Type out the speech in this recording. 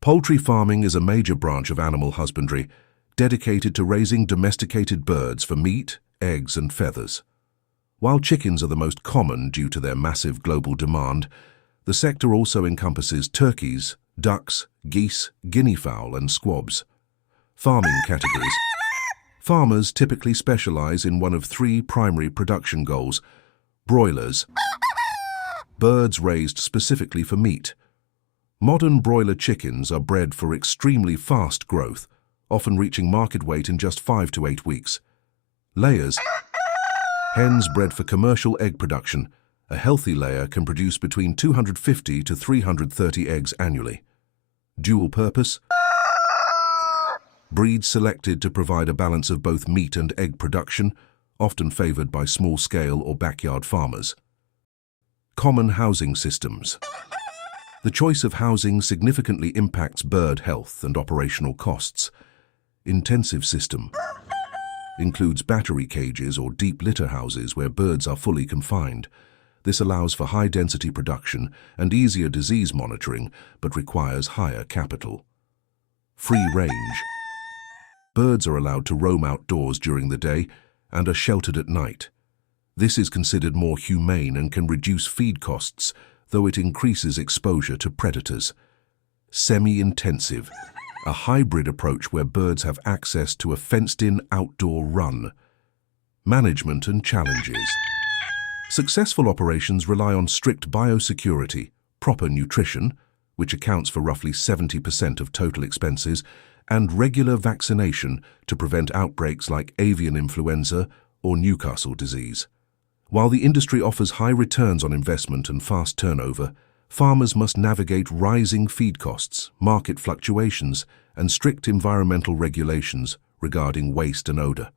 Poultry farming is a major branch of animal husbandry, dedicated to raising domesticated birds for meat, eggs, and feathers. While chickens are the most common due to their massive global demand, the sector also encompasses turkeys, ducks, geese, guinea fowl, and squabs. Farming categories. Farmers typically specialize in one of three primary production goals: broilers, birds raised specifically for meat. Modern broiler chickens are bred for extremely fast growth, often reaching market weight in just 5 to 8 weeks. Layers. Hens bred for commercial egg production. A healthy layer can produce between 250 to 330 eggs annually. Dual purpose. Breeds selected to provide a balance of both meat and egg production, often favored by small-scale or backyard farmers. Common housing systems. The choice of housing significantly impacts bird health and operational costs. Intensive system includes battery cages or deep litter houses where birds are fully confined. This allows for high-density production and easier disease monitoring, but requires higher capital. Free range. Birds are allowed to roam outdoors during the day and are sheltered at night. This is considered more humane and can reduce feed costs, though it increases exposure to predators. Semi-intensive. A hybrid approach where birds have access to a fenced-in outdoor run. Management and challenges. Successful operations rely on strict biosecurity, proper nutrition, which accounts for roughly 70% of total expenses, and regular vaccination to prevent outbreaks like avian influenza or Newcastle disease. While the industry offers high returns on investment and fast turnover, farmers must navigate rising feed costs, market fluctuations, and strict environmental regulations regarding waste and odor.